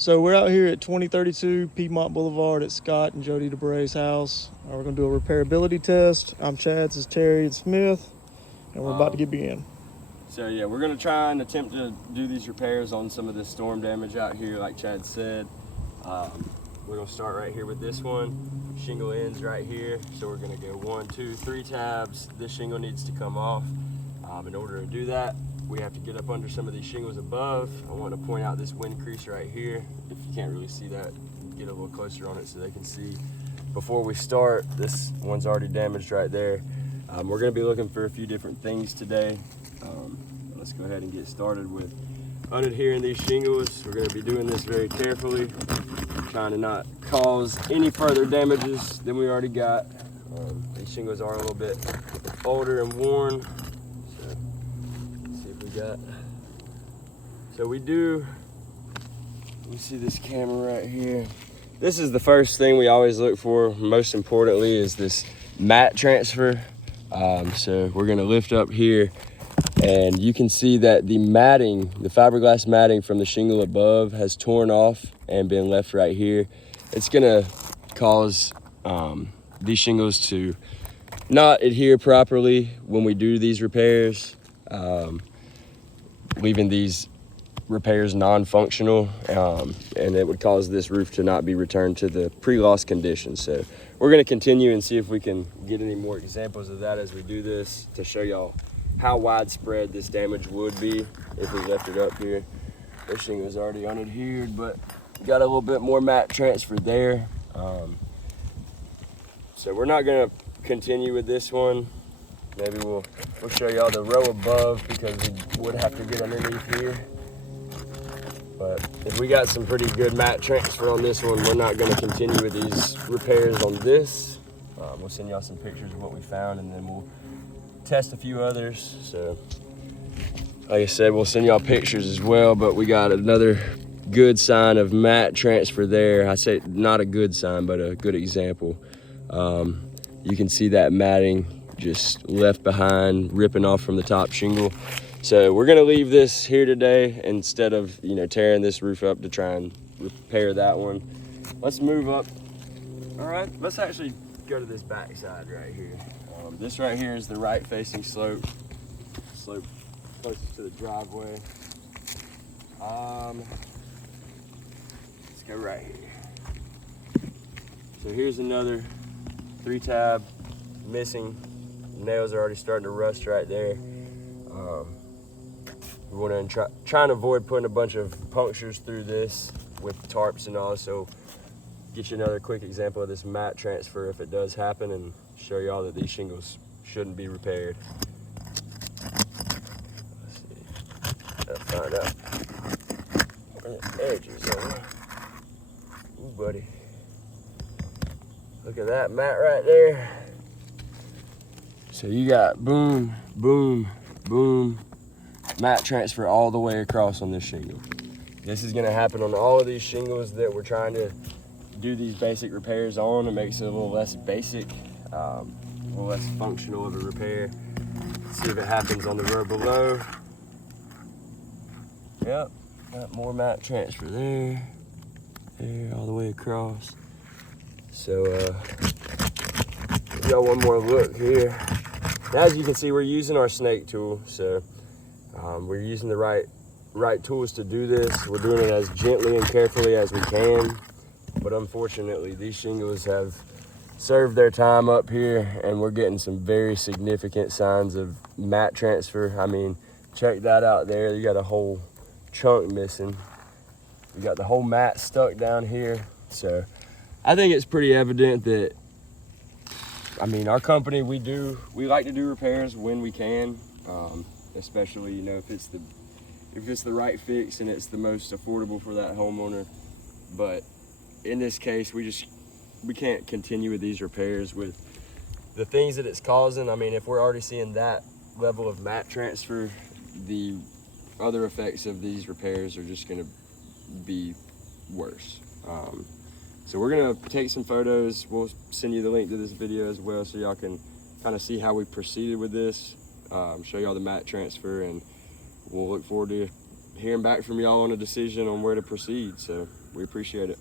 So we're out here at 2032 Piedmont Boulevard at Scott and Jody DeBray's house. We're going to do a repairability test. I'm Chad, this is Terry and Smith, and we're about to get begin. So yeah, we're going to try and attempt to do these repairs on some of this storm damage out here, like Chad said. We're going to start right here with this one. Shingle ends right here, so we're going to go 1, 2, 3 tabs. This shingle needs to come off. In order to do that, we have to get up under some of these shingles above. I want to point out this wind crease right here. If you can't really see that, get a little closer on it so they can see. Before we start, this one's already damaged right there. We're going to be looking for a few different things today. Let's go ahead and get started with unadhering these shingles. We're going to be doing this very carefully, trying to not cause any further damages than we already got. These shingles are a little bit older and worn. So we do, you see this camera right here. This is the first thing we always look for. Most importantly is this mat transfer. So we're gonna lift up here and you can see that the matting, the fiberglass matting from the shingle above has torn off and been left right here. It's gonna cause these shingles to not adhere properly when we do these repairs. Leaving these repairs non-functional, and it would cause this roof to not be returned to the pre-loss condition. So we're going to continue and see if we can get any more examples of that as we do this, to show y'all how widespread this damage would be if we left it up here. This shingle is already unadhered, but got a little bit more mat transfer there. So we're not going to continue with this one. Maybe we'll show y'all the row above, because we would have to get underneath here. But if we got some pretty good mat transfer on this one, we're not going to continue with these repairs on this. We'll send y'all some pictures of what we found, and then we'll test a few others. So like I said, we'll send y'all pictures as well, but we got another good sign of mat transfer there. I say not a good sign, but a good example. You can see that matting just left behind, ripping off from the top shingle. So we're gonna leave this here today instead of, you know, tearing this roof up to try and repair that one. Let's move up. All right, let's actually go to this back side right here. This right here is the right facing slope closest to the driveway. Let's go right here. So here's another 3 tab missing. Nails are already starting to rust right there. We want to try and avoid putting a bunch of punctures through this with tarps, and also get you another quick example of this mat transfer if it does happen, and show y'all that these shingles shouldn't be repaired. Let's see. Let's find out where the edges are. Ooh, buddy. Look at that mat right there. So you got boom, boom, boom, mat transfer all the way across on this shingle. This is gonna happen on all of these shingles that we're trying to do these basic repairs on. It makes it a little less basic, a little less functional of a repair. Let's see if it happens on the row below. Yep, got more mat transfer there, all the way across. So got one more look here. Now, as you can see, we're using our snake tool, so we're using the right tools to do this. We're doing it as gently and carefully as we can, but unfortunately these shingles have served their time up here, and we're getting some very significant signs of mat transfer. I mean, check that out there. You got a whole chunk missing. You got the whole mat stuck down here. So I think it's pretty evident that, I mean, our company, we like to do repairs when we can, especially, you know, if it's the right fix and it's the most affordable for that homeowner. But in this case, we can't continue with these repairs with the things that it's causing. I mean, if we're already seeing that level of mat transfer, the other effects of these repairs are just going to be worse. So we're gonna take some photos. We'll send you the link to this video as well, so y'all can kind of see how we proceeded with this, show y'all the mat transfer, and we'll look forward to hearing back from y'all on a decision on where to proceed. So we appreciate it.